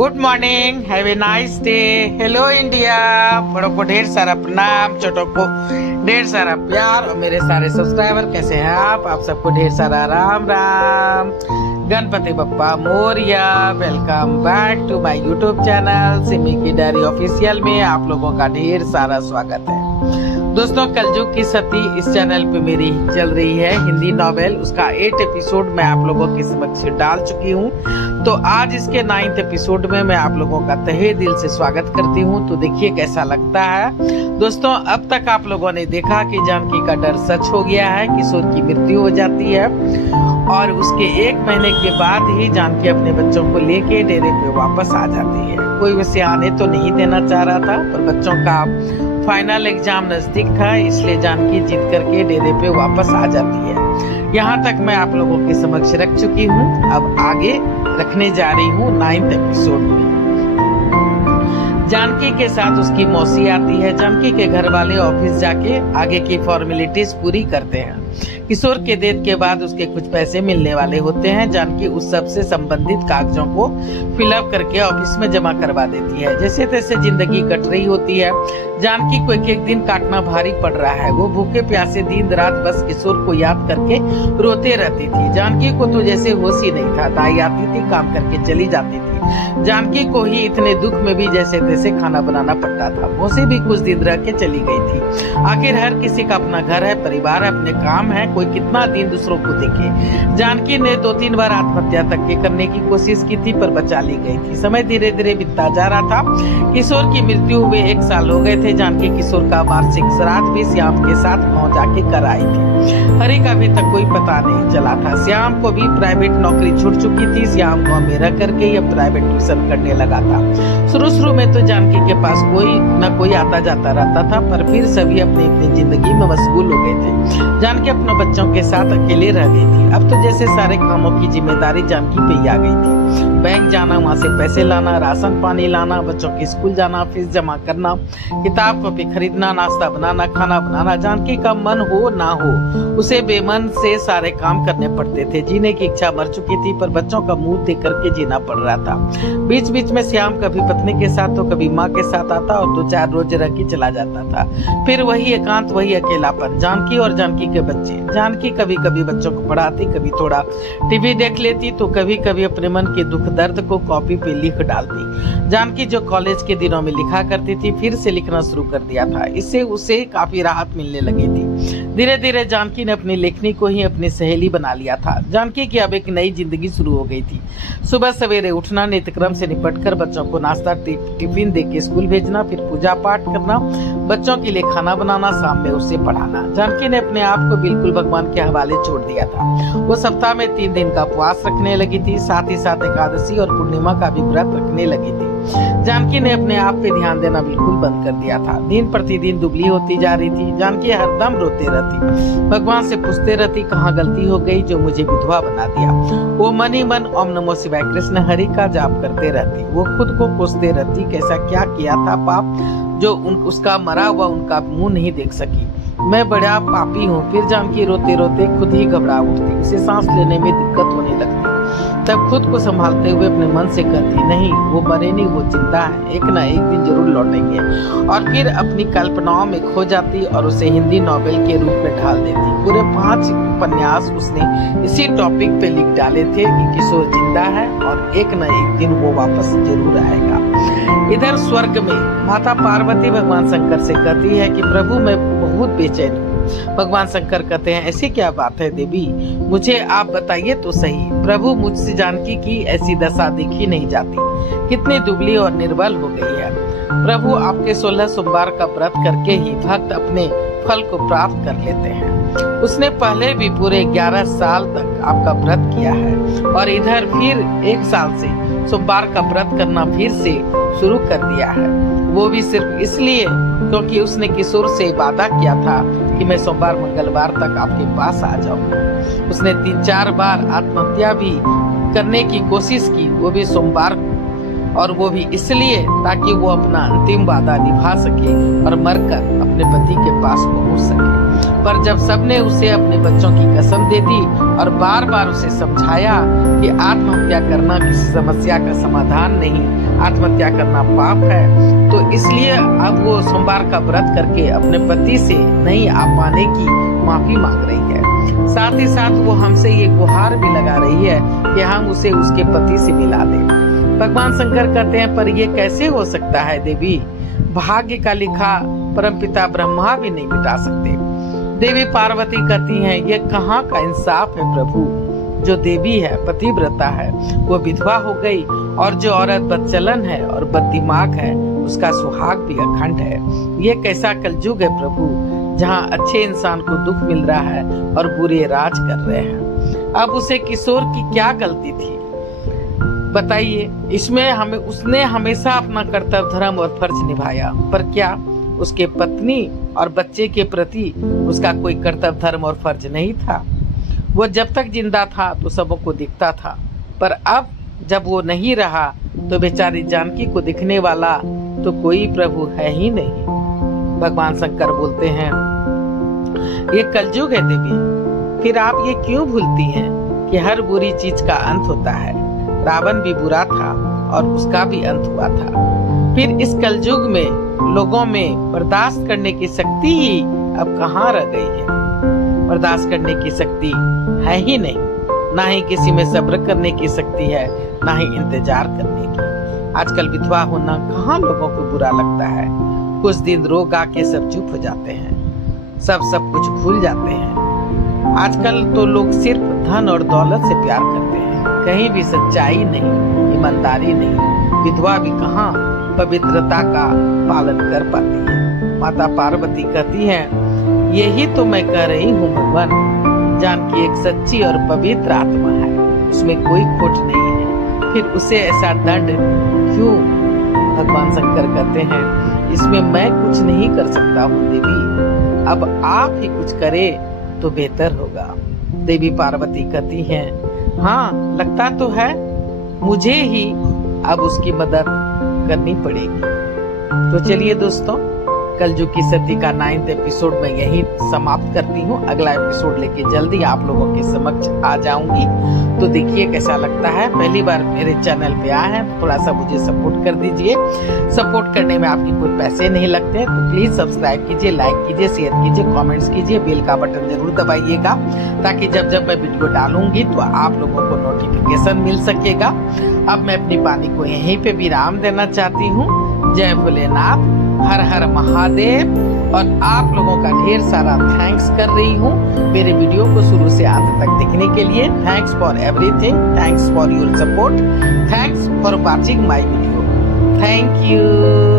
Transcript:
Good morning, have a nice day. Hello India. बड़ों को ढेर सारा प्रणाम, छोटों को ढेर सारा प्यार और मेरे सारे सब्सक्राइबर कैसे हैं आप सबको ढेर सारा Ram Ram. Ganpati Bappa Morya. Welcome back to my YouTube channel Simi की डायरी ऑफिशियल में आप लोगों का ढेर सारा स्वागत है। दोस्तों, कलयुग की सती इस चैनल पे मेरी चल रही है हिंदी नॉवेल, उसका 8 एपिसोड मैं आप लोगों के समक्ष डाल चुकी हूँ। तो आज इसके 9th एपिसोड में मैं आप लोगों का तहे दिल से स्वागत करती हूँ। तो देखिए कैसा लगता है। दोस्तों, अब तक आप लोगों ने देखा कि जानकी का डर सच हो गया है, किशोर की मृत्यु हो जाती है और उसके 1 महीने के बाद ही जानकी अपने बच्चों को लेके डेरे पे वापस आ जाती है। कोई वैसे आने तो नहीं देना चाह रहा था, पर बच्चों का फाइनल एग्जाम नजदीक था, इसलिए जानकी जीत करके डेरे पे वापस आ जाती है। यहाँ तक मैं आप लोगों के समक्ष रख चुकी हूँ। अब आगे रखने जा रही हूँ 9th एपिसोड में। जानकी के साथ उसकी मौसी आती है। जानकी के घर वाले ऑफिस जाके आगे की फॉर्मेलिटीज पूरी करते हैं। किशोर के डेथ के बाद उसके कुछ पैसे मिलने वाले होते हैं। जानकी उस सब से संबंधित कागजों को फिलअप करके ऑफिस में जमा करवा देती है। जैसे तैसे जिंदगी कट रही होती है। जानकी को एक दिन काटना भारी पड़ रहा है। वो भूखे प्यासे दिन रात बस किशोर को याद करके रोते रहती थी। जानकी को तो जैसे होश ही नहीं था। दाई आती थी, काम करके चली जाती थी। जानकी को ही इतने दुख में भी जैसे तैसे खाना बनाना पड़ता था। मौसी भी कुछ दिन रह के चली गई थी। आखिर हर किसी का अपना घर है, परिवार है, अपने काम है, कोई कितना दिन दूसरों को देखे। जानकी ने 2-3 बार आत्महत्या तक के करने की कोशिश की थी, पर बचा ली गई थी। समय धीरे धीरे बीतता जा रहा था। किशोर की मृत्यु हुए 1 साल हो गए थे। जानकी किशोर का वार्षिक श्राद्ध भी श्याम के साथ गाँव जाके कराई थी। हरि का अभी तक कोई पता नहीं चला था। श्याम को भी प्राइवेट नौकरी छूट चुकी थी। श्याम गाँव में रह करके यह प्राइवेट ट्यूशन करने लगा था। शुरू में तो जानकी के पास कोई न कोई आता जाता रहता था, पर फिर सभी अपनी अपनी जिंदगी में मशगूल हो गए थे। जानकी अपने बच्चों के साथ अकेले रह गई थी। अब तो जैसे सारे कामों की जिम्मेदारी जानकी पे ही आ गई थी। बैंक जाना, वहाँ से पैसे लाना, राशन पानी लाना, बच्चों के स्कूल जाना, फीस जमा करना, किताब कॉपी खरीदना, नाश्ता बनाना, खाना बनाना। जानकी का मन हो ना हो, उसे बेमन से सारे काम करने पड़ते थे। जीने की इच्छा मर चुकी थी, पर बच्चों का मुंह देख करके जीना पड़ रहा था। बीच बीच में श्याम कभी पत्नी के साथ तो कभी माँ के साथ आता और 2-4 रोज रह के चला जाता था। फिर वही एकांत, वही अकेलापन। जानकी और जानकी के बच्चे। जानकी कभी कभी बच्चों को पढ़ाती, कभी थोड़ा टीवी देख लेती, तो कभी कभी अपने मन के दुख दर्द को कॉपी पे लिख डालती। जानकी जो कॉलेज के दिनों में लिखा करती थी, फिर से लिखना शुरू कर दिया था। इससे उसे काफी राहत मिलने लगी थी। धीरे धीरे जानकी ने अपनी लेखनी को ही अपनी सहेली बना लिया था। जानकी की अब एक नई जिंदगी शुरू हो गई थी। सुबह सवेरे उठना, नित्यक्रम से निपटकर बच्चों को नाश्ता टिफिन दे के स्कूल भेजना, फिर पूजा पाठ करना, बच्चों के लिए खाना बनाना, शाम में उसे पढ़ाना। जानकी ने अपने आप को बिल्कुल भगवान के हवाले छोड़ दिया था। वो सप्ताह में 3 दिन का उपवास रखने लगी थी। साथ ही साथ एकादशी और पूर्णिमा का भी व्रत रखने लगी थी। जानकी ने अपने आप पे ध्यान देना बिल्कुल बंद कर दिया था। दिन प्रतिदिन दुबली होती जा रही थी। जानकी हरदम रोते रहती, भगवान से पूछते रहती, कहाँ गलती हो गई जो मुझे विधवा बना दिया। वो मन ही मन ओम नमो शिवाय कृष्ण हरि का जाप करते रहती। वो खुद को कोसते रहती, कैसा क्या किया था पाप जो उसका मरा हुआ उनका मुंह नहीं देख सकी। मैं बड़ा पापी हूँ। फिर जानकी रोते रोते खुद ही घबरा उठती। उसे सांस लेने में दिक्कत होने लगती। तब खुद को संभालते हुए अपने मन से कहती, नहीं वो मरे नहीं, वो जिंदा है, एक ना एक दिन जरूर लौटेंगे। और फिर अपनी कल्पनाओं में खो जाती और उसे हिंदी नॉवेल के रूप में ढाल देती। पूरे 5 उपन्यास उसने इसी टॉपिक पे लिख डाले थे कि किशोर जिंदा है और एक न एक दिन वो वापस जरूर आएगा। इधर स्वर्ग में माता पार्वती भगवान शंकर से कहती है कि प्रभु मैं बहुत बेचैन हूँ। भगवान शंकर कहते हैं, ऐसी क्या बात है देवी, मुझे आप बताइए तो सही। प्रभु, मुझसे जानकी की ऐसी दशा देखी नहीं जाती, कितनी दुबली और निर्बल हो गई है। प्रभु, आपके 16 सोमवार का व्रत करके ही भक्त अपने फल को प्राप्त कर लेते हैं। उसने पहले भी पूरे 11 साल तक आपका व्रत किया है और इधर फिर 1 साल से सोमवार का व्रत करना फिर से शुरू कर दिया है। वो भी सिर्फ इसलिए क्योंकि उसने किशोर से वादा किया था कि मैं सोमवार मंगलवार तक आपके पास आ जाऊंगा। उसने 3-4 बार आत्महत्या भी करने की कोशिश की, वो भी सोमवार को, और वो भी इसलिए ताकि वो अपना अंतिम वादा निभा सके और मरकर अपने पति के पास पहुंच सके। पर जब सबने उसे अपने बच्चों की कसम दे दी और बार बार उसे समझाया कि आत्महत्या करना किसी समस्या का समाधान नहीं, आत्महत्या करना पाप है। तो इसलिए अब वो सोमवार का व्रत करके अपने पति से नहीं आ पाने की माफी मांग रही है। साथ ही साथ वो हमसे ये गुहार भी लगा रही है कि हम उसे उसके पति से मिला दें। भगवान शंकर कहते हैं, पर ये कैसे हो सकता है देवी? भाग्य का लिखा परमपिता ब्रह्मा भी नहीं मिटा सकते। देवी पार्वती कहती हैं, ये कहाँ का इंसाफ है प्रभु? जो देवी है, पतिव्रता है, वो विधवा हो गई, और जो औरत बदचलन है और बददिमाग है, उसका सुहाग भी अखंड है। ये कैसा कलयुग है प्रभु, जहाँ अच्छे इंसान को दुख मिल रहा है और बुरे राज कर रहे हैं। अब उसे किशोर की क्या गलती थी बताइए? इसमें उसने हमेशा अपना कर्तव्य, धर्म और फर्ज निभाया, पर क्या उसके पत्नी और बच्चे के प्रति उसका कोई कर्तव्य, धर्म और फर्ज नहीं था? वो जब तक जिंदा था तो सबों को दिखता था, पर अब जब वो नहीं रहा तो बेचारी जानकी को दिखने वाला तो कोई प्रभु है ही नहीं। भगवान शंकर बोलते हैं, ये कलयुग है देवी, फिर आप ये क्यों भूलती हैं कि हर बुरी चीज का अंत होता है। रावण भी बुरा था और उसका भी अंत हुआ था। फिर इस कलयुग में लोगों में बर्दाश्त करने की शक्ति ही अब कहाँ रह गई है? बर्दाश्त करने की शक्ति है ही नहीं, ना ही किसी में सब्र करने की शक्ति है, ना ही इंतजार करने की। आजकल विधवा होना कहाँ लोगों को बुरा लगता है। कुछ दिन रोग आके सब चुप हो जाते हैं, सब कुछ भूल जाते हैं। आजकल तो लोग सिर्फ धन और दौलत से प्यार करते हैं, कहीं भी सच्चाई नहीं, ईमानदारी नहीं। विधवा भी कहाँ पवित्रता का पालन कर पाती है। माता पार्वती कहती हैं, यही तो मैं कह रही हूँ भगवान, जानकी एक सच्ची और पवित्र आत्मा है, उसमें कोई खोट नहीं है, फिर उसे ऐसा दंड क्यों? भगवान शंकर कहते हैं, इसमें मैं कुछ नहीं कर सकता हूँ देवी, अब आप ही कुछ करे तो बेहतर होगा। देवी पार्वती कहती हैं, हाँ लगता तो है मुझे ही अब उसकी मदद करनी पड़ेगी। तो चलिए दोस्तों, कलयुग की सती का 9वां एपिसोड में यही समाप्त करती हूँ। अगला एपिसोड लेके जल्दी आप लोगों के समक्ष आ जाऊंगी। तो देखिए कैसा लगता है। पहली बार मेरे चैनल पे आए हैं तो थोड़ा सा मुझे सपोर्ट कर दीजिए। सपोर्ट करने में आपके कोई पैसे नहीं लगते, तो प्लीज सब्सक्राइब कीजिए, लाइक कीजिए, शेयर कीजिए, कमेंट्स कीजिए, बेल का बटन जरूर दबाइएगा, ताकि जब मैं वीडियो डालूंगी तो आप लोगों को नोटिफिकेशन मिल सकेगा। अब मैं अपनी वाणी को यहीं पे विराम देना चाहती हूँ। जय भोलेनाथ, हर हर महादेव। और आप लोगों का ढेर सारा थैंक्स कर रही हूँ मेरे वीडियो को शुरू से अंत तक देखने के लिए। Thanks for everything, thanks for your support, thanks for watching my video. Thank you.